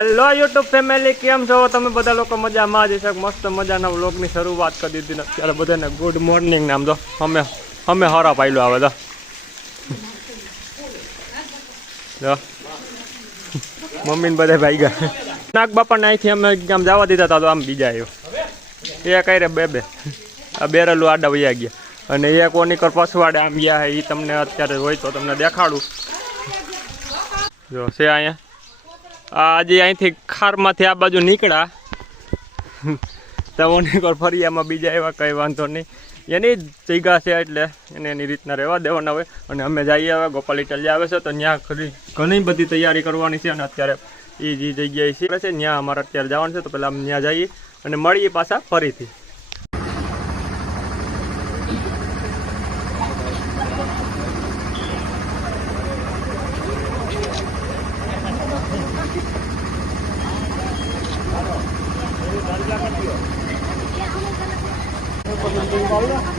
Hello YouTube family કેમ છો? તમે બધા લોકો મજામાં જ છે મસ્ત મજાના વ્લોગની શરૂઆત કરી દીધી ને અત્યારે બધાને ગુડ મોર્નિંગ નામ તો અમે અમે હરા પાયલું આવે તો. મમ્મીને બધા ભાઈ ગયા. નાગ બાપાને અહીંથી અમે આમ જવા દીધા હતા તો આમ બીજા આવ્યો એ કઈ રે બે બે. આ બેરેલું આડા વયા ગયા. અને એ કોની કર પછવાડે આમ ગયા એ તમને અત્યારે હોય તો તમને દેખાડું. જો, છે અહીંયા? આજે અહીંથી ખારમાંથી આ બાજુ નીકળ્યા. તમોની કોર ફરિયામાં બીજા એવા કંઈ વાંધો નહીં. એની જગ્યા છે એટલે એને એની રીતના રહેવા દેવાના હોય. અને અમે જઈએ હવે, ગોપાલ ઇટલી આવે છે, તો ત્યાં ખરી ઘણી બધી તૈયારી કરવાની છે. અને અત્યારે એ જે જગ્યાએ છે છે, ત્યાં અમારે અત્યારે જવાનું છે, તો પહેલાં ત્યાં જઈએ અને મળીએ પાછા ફરીથી. 好一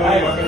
ભાઈ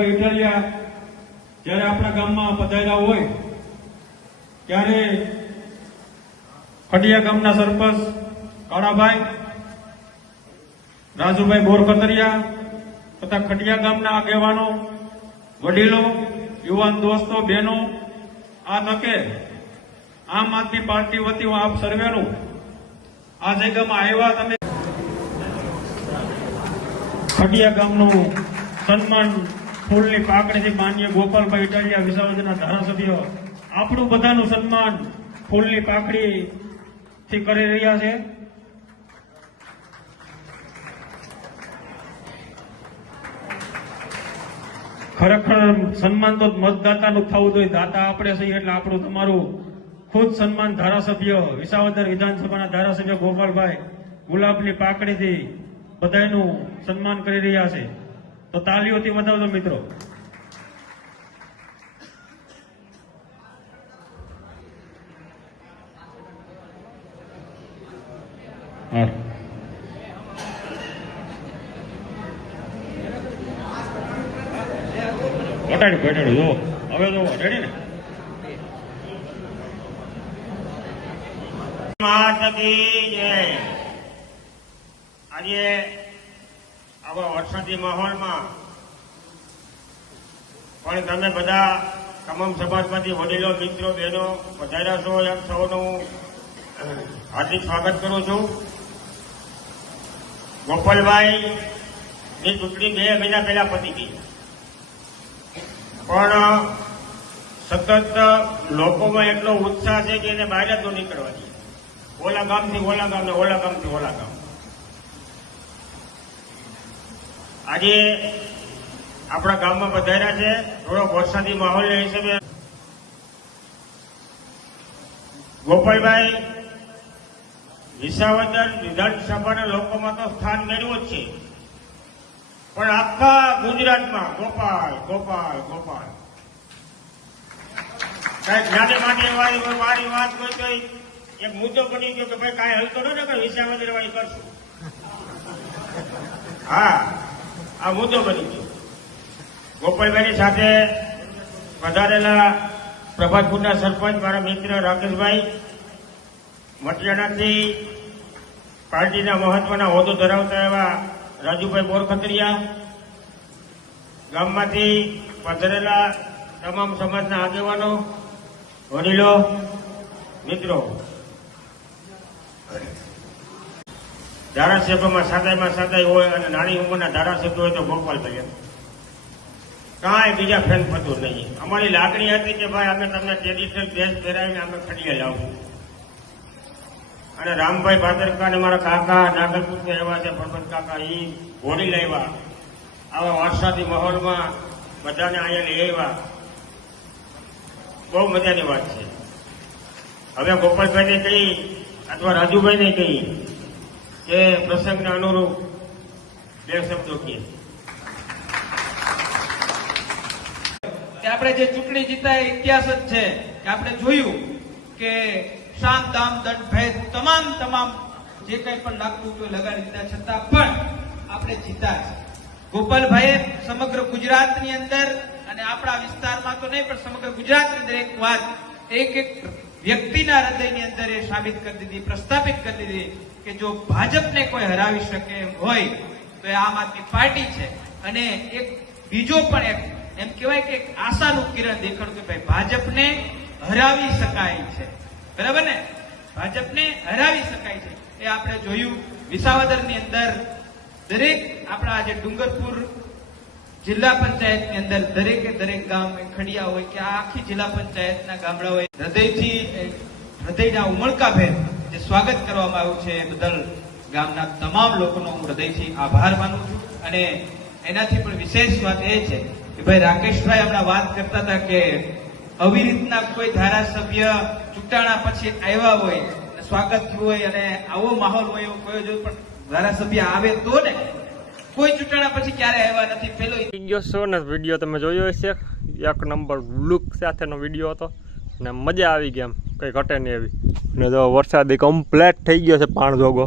ગોપાલભાઈ ઇટાલિયા જ્યારે આપણા ગામમાં પધાર્યા હોય, ત્યારે ખડિયા ગામના સરપંચ કાળાભાઈ, રાજુભાઈ બોરકતરિયા તથા ખડિયા ગામના આગેવાનો, વડીલો, યુવાન દોસ્તો, બહેનો, આ તકે આમ આદમી પાર્ટી વતી હું આપ સર્વેનું આ જગ્યામાં આવ્યા તમે. ખડિયા ગામનું સન્માન ફૂલની પાકડીથી માન્ય ગોપાલભાઈ ઇટાલિયા વિસાવદરના ધારાસભ્ય, આપણું બધાનું સન્માન ફૂલની પાકડીથી કરી રહ્યા છે. ખરેખર સન્માન તો મતદાતાનું થવું જોઈએ, દાતા આપણે છીએ એટલે આપણું તમારું ખુદ સન્માન ધારાસભ્ય, વિસાવદર વિધાનસભાના ધારાસભ્ય ગોપાલભાઈ ગુલાબની પાકડીથી બધાનું સન્માન કરી રહ્યા છે. તો તાલીઓથી વધાવજો મિત્રો. હા. ઘટાડી ઘટાડી જો હવે જો રેડી ને. આજે આવા વરસાદી માહોલમાં પણ તમે બધા તમામ સમાજમાંથી વડીલો, મિત્રો, બહેનો પધાર્યા છો એમ સૌનું હું હાર્દિક સ્વાગત કરું છું. ગોપાલભાઈ ની ચૂંટણી બે મહિના પહેલા પતી ગઈ પણ સતત લોકોમાં એટલો ઉત્સાહ છે કે એને બહાર જ ન નીકળવા દે. ઓલા ગામથી ઓલા ગામ ને ઓલા ગામથી ઓલા ગામ. આજે આપણા ગામમાં પધાર્યા છે. થોડો વરસાદી માહોલના હિસાબે ગોપાલભાઈ વિસાવદર વિધાનસભાના લોકોમાં તો સ્થાન મેળવ્યું જ છે. પણ આખા ગુજરાતમાં ગોપાલ ગોપાલ ગોપાલ. કંઈક નાની માટે વાળી મારી વાત કોઈ તો એક મુદ્દો બની ગયો કે ભાઈ કાંઈ હલતો ન કે વિસાવદર વાળી કરશું? હા. આ મુદ્દો બની ગયો. ગોપાલભાઈની સાથે વધારેલા પ્રભાતપુરના સરપંચ મારા મિત્ર રાકેશભાઈ, મટિયાણાથી પાર્ટીના મહત્વના હોદ્દો ધરાવતા એવા રાજુભાઈ બોરખતરિયા, ગામમાંથી પધારેલા તમામ સમાજના આગેવાનો, વડીલો, મિત્રો. ધારાસભ્યમાં સાદાઈમાં સાદાઈ હોય અને નાની ઉંમરના ધારાસભ્ય હોય તો ગોપાલભાઈ ભાઈ કાંઈ બીજા ફેન થતું નહીં. અમારી લાગણી હતી કે ભાઈ અમે તમને ટ્રેડિશનલ ડ્રેસ પહેરાવીને અમે ખડીએ લાવું અને રામભાઈ ભાદરકા અને મારા કાકા નાગરપુર એવા છે પરમત કાકા એ ઘોડી લાવ્યા આવા વરસાદી માહોલમાં બધાને અહીંયા લઈ આવ્યા. બહુ મજાની વાત છે. હવે ગોપાલભાઈને કહી અથવા રાજુભાઈને કહી કે પ્રસંગને અનુરૂપ બે શબ્દો કે આપણે જે ચૂંટણી જીતા એ ઇતિહાસ જ છે કે આપણે જોયું કે શામ દામ, દંડ, ભેદ તમામ તમામ જે કંઈ પણ લાગતું હતું લગાડી દીધા. છતાં પણ આપણે જીતા ગોપાલભાઈએ સમગ્ર ગુજરાતની અંદર અને આપણા વિસ્તારમાં તો નહીં, પણ સમગ્ર ગુજરાતની એક વાત, એક એક વ્યક્તિના હૃદયની અંદર એ સાબિત કરી દીધી, પ્રસ્થાપિત કરી દીધી. કે જો ભાજપને કોઈ હરાવી શકે હોય, તો એ આમ આદમી પાર્ટી છે. અને એક બીજો પણ એક, એમ કહેવાય કે આશાનું કિરણ દેખાડું કે ભાઈ ભાજપને હરાવી શકાય છે. બરાબર ને? ભાજપને હરાવી શકાય છે. એ આપણે જોયું વિસાવદરની અંદર દરેક આપણા આજે ડુંગરપુર જિલ્લા પંચાયતની અંદર દરેકે દરેક ગામ ખડિયા હોય કે આખી જિલ્લા પંચાયતના ગામડાઓએ હૃદયથી એ હૃદયના ઉમળકાભેર જે સ્વાગત કરવામાં આવ્યું છે એ બદલ ગામના તમામ લોકોનો હું હૃદયથી આભાર માનું છું. અને એનાથી પણ વિશેષ વાત એ છે કે ભાઈ રાકેશભાઈ હમણાં વાત કરતા હતા કે આવી રીતના કોઈ ધારાસભ્ય ચૂંટાણા પછી આવ્યા હોય, સ્વાગત થયું હોય અને આવો માહોલ હોય એવો કોઈ જો પણ ધારાસભ્ય આવે તો ને કોઈ ચૂંટાણા પછી ક્યારે આવ્યા નથી, પેલો વીડિયો શો ને વીડિયો તમે જોયો હશે? એક નંબર લુક સાથેનો વીડિયો હતો. ને મજા આવી ગઈ એમ. કંઈ ઘટે નહીં એવી. ને તો વરસાદી કમ્પ્લેટ થઈ ગયો છે પાણ જોગો.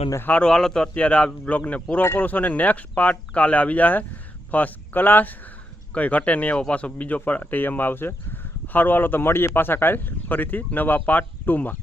અને સારું હાલો તો અત્યારે આ બ્લોગને પૂરો કરું છું અને નેક્સ્ટ પાર્ટ કાલે આવી જશે ફર્સ્ટ ક્લાસ કંઈ ઘટે નહીં એવો પાછો બીજો પાર્ટ એમાં આવશે. સારું હાલો તો મળીએ પાછા કાલે ફરીથી નવા પાર્ટ ટુમાં